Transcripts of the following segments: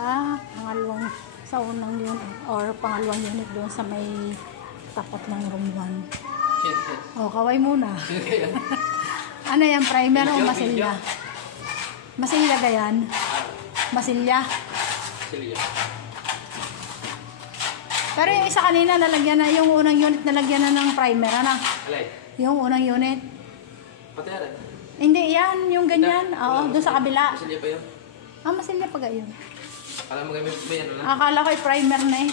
Pangalawang sa unang unit or pangalawang unit doon sa may tapat ng room 1. Oh, kaway muna. Ano yan, primer o masilya? Masilya ga yan? Masilya? Masilya. Pero yung isa kanina nalagyan na, yung unang unit nalagyan na ng primer, ano? Alay. Yung unang unit. Pati aray. Hindi, yan, yung ganyan. Oo, doon sa kabila. Masilya pa yun? Masilya pa ga yun. Alam mo gamit ba yan, ano? Akala ko yung primer na eh.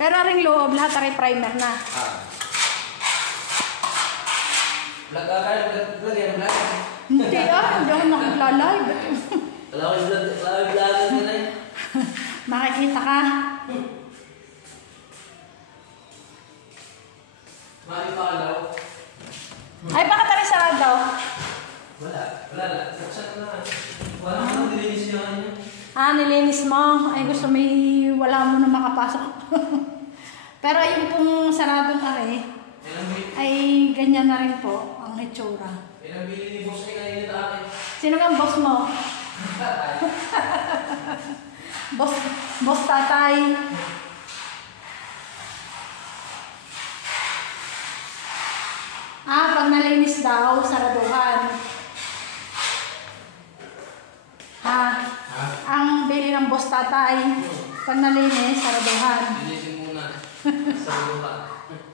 Pero ring loob, lahat rin primer na. Vlog yan, vlog. Hindi hindi ako nakagla-live. Alam ko vlog na eh. Makikita ka. Mali pa alaw. Ay, bakit tayo sarado? Wala na. Saksak na. Wala mo nilinis niya niya. Nilinis mo. Ay, gusto may wala mo na makapasok. Pero yung pong saradong are, ay ganyan na rin po ang itsura. Nabili ni boss ay kanina sa akin. Sino ang boss mo? Boss tatay. Pag nalinis daw, saraduhan. Ang bili ng boss tatay, pag nalinis, saraduhan. Linisin muna. Saraduhan.